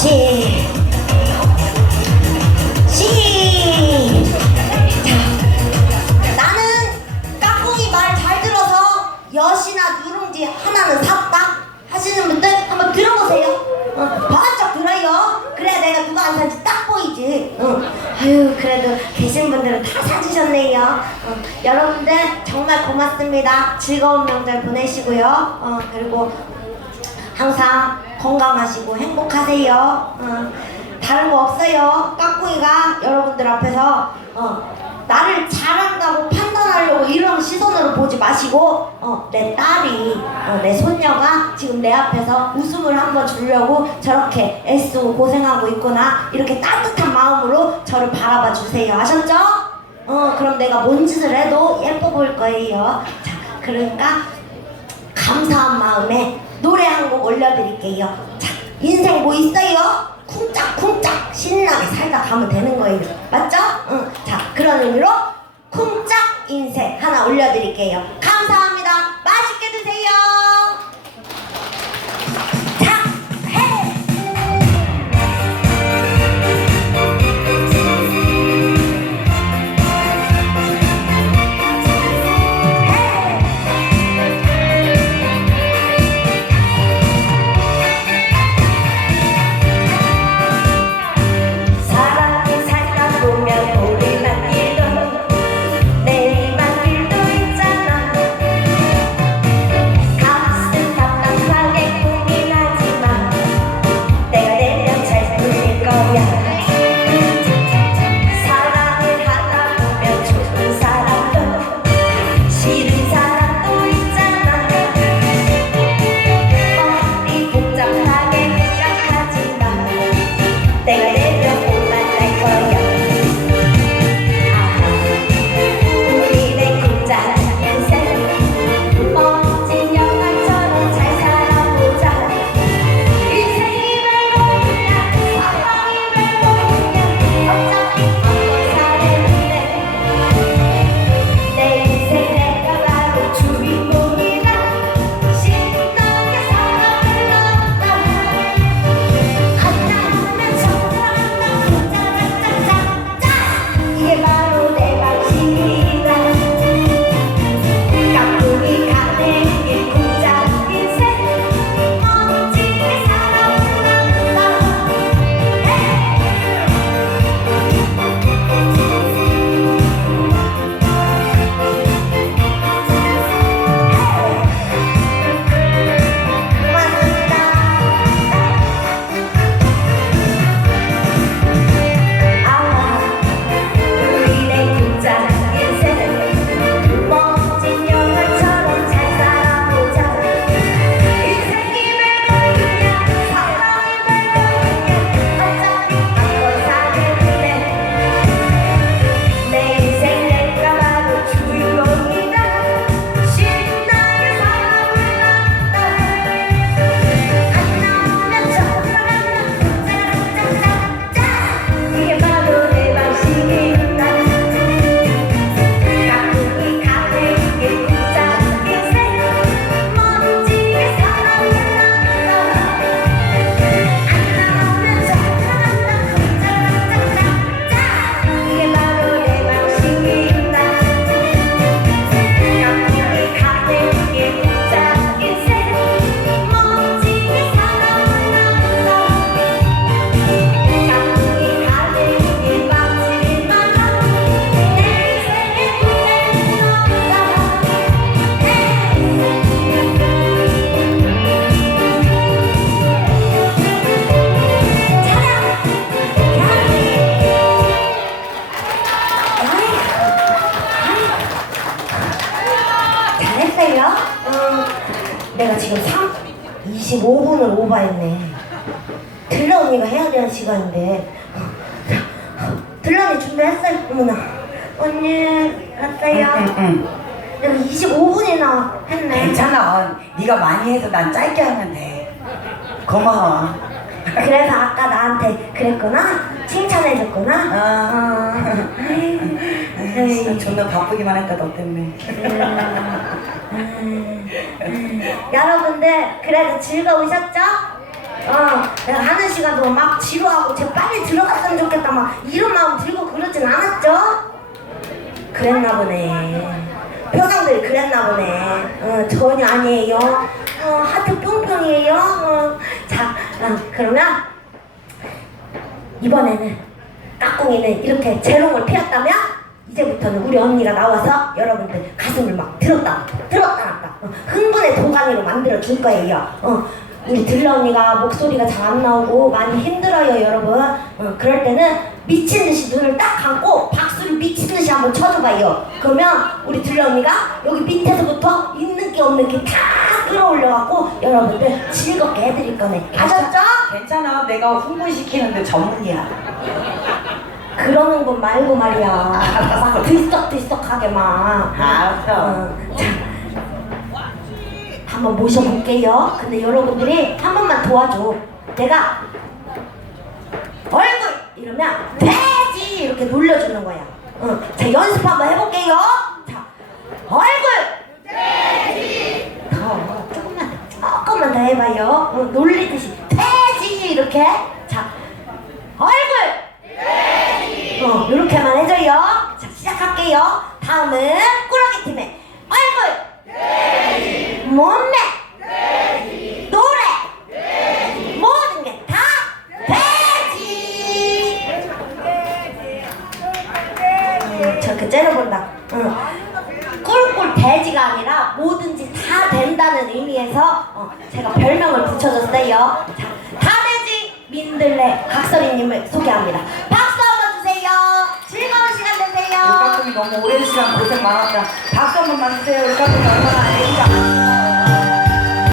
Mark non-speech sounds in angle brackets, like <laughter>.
시. 시. 자, 나는 까꿍이 말 잘 들어서 엿이나 누룽지 하나는 샀다 하시는 분들 한번 들어보세요. 어, 번쩍 들어요. 그래야 내가 누가 안 산지 딱 보이지. 어. 아유 그래도 계신 분들은 다 사주셨네요. 어, 여러분들 정말 고맙습니다. 즐거운 명절 보내시고요. 어, 그리고 항상 건강하시고 행복하세요. 어, 다른 거 없어요. 까꿍이가 여러분들 앞에서 어, 나를 잘한다고 판단하려고 이런 시선으로 보지 마시고 어, 내 딸이 어, 내 손녀가 지금 내 앞에서 웃음을 한번 주려고 저렇게 애쓰고 고생하고 있구나 이렇게 따뜻한 마음으로 저를 바라봐 주세요. 아셨죠? 어, 그럼 내가 뭔 짓을 해도 예뻐 보일 거예요. 자, 그러니까 감사한 마음에 노래 한 곡 올려드릴게요. 자, 인생 뭐 있어요? 쿵짝쿵짝 신나게 살다 가면 되는 거예요. 맞죠? 응. 자, 그런 의미로 쿵짝 인생 하나 올려드릴게요. 감사합니다. 맛있게 드세요. 내가 지금 3, 25분을 오버했네. 들러 언니가 해야 되는 시간인데. 들러 언니 준비했어요? 어머나. 언니, 왔어요? 응, 응. 내가 25분이나 했네. 괜찮아. 네가 많이 해서 난 짧게 하면 돼. 고마워. 그래서 아까 나한테 그랬구나? 칭찬해줬구나? 아, <laughs> 어. 진짜 존나 바쁘기만 했다 너 때문에. 음, 음. 여러분들 그래도 즐거우셨죠? 어, 하는 시간도 막 지루하고 쟤 빨리 들어갔으면 좋겠다 막 이런 마음 들고 그러진 않았죠? 그랬나 보네. 표정들이 그랬나 보네. 어, 전혀 아니에요. 어, 하트 뿅뿅이에요. 어, 자, 어, 그러면 이번에는 까꿍이는 이렇게 재롱을 피웠다면 이제부터는 우리 언니가 나와서 여러분들 가슴을 막 들었다 들었다 놨다 어, 흥분의 도가니로 만들어 줄 거예요. 어, 우리 들러 언니가 목소리가 잘 안 나오고 많이 힘들어요 여러분. 어, 그럴 때는 미친 듯이 눈을 딱 감고 박수를 미친 듯이 한번 쳐줘봐요. 그러면 우리 들러 언니가 여기 밑에서부터 있는 게 없는 게 다 끌어올려갖고 여러분들 즐겁게 해드릴 거네. 아셨죠? 괜찮아. 내가 흥분시키는데 전문이야. 그러는 건 말고 말이야. 막 들썩들썩하게 막. 알았어. 어, 자, 한번 모셔볼게요. 근데 여러분들이 한 번만 도와줘. 내가 얼굴 이러면 돼지 이렇게 놀려주는 거야. 어, 자 연습 한번 해볼게요. 자, 얼굴 더 조금만 더, 조금만 더 해봐요. 어, 놀리듯이 돼지 이렇게 자 얼굴 어, 이렇게만 해줘요. 자, 시작할게요. 다음은 꾸러기 팀의 얼굴, 몸매, 노래, 모든 게 다 돼지. 째려본다. 응. 꿀꿀 돼지가 아니라 뭐든지 다 된다는 의미에서 어, 제가 별명을 붙여줬어요. 자, 다돼지 민들레 각설이님을 소개합니다. 박수 한번 주세요. 즐거운 시간 되세요. 까꿍이 너무 오랜 시간 고생 많았다. 박수 한 번만 주세요. 까꿍이 얼마나 애기가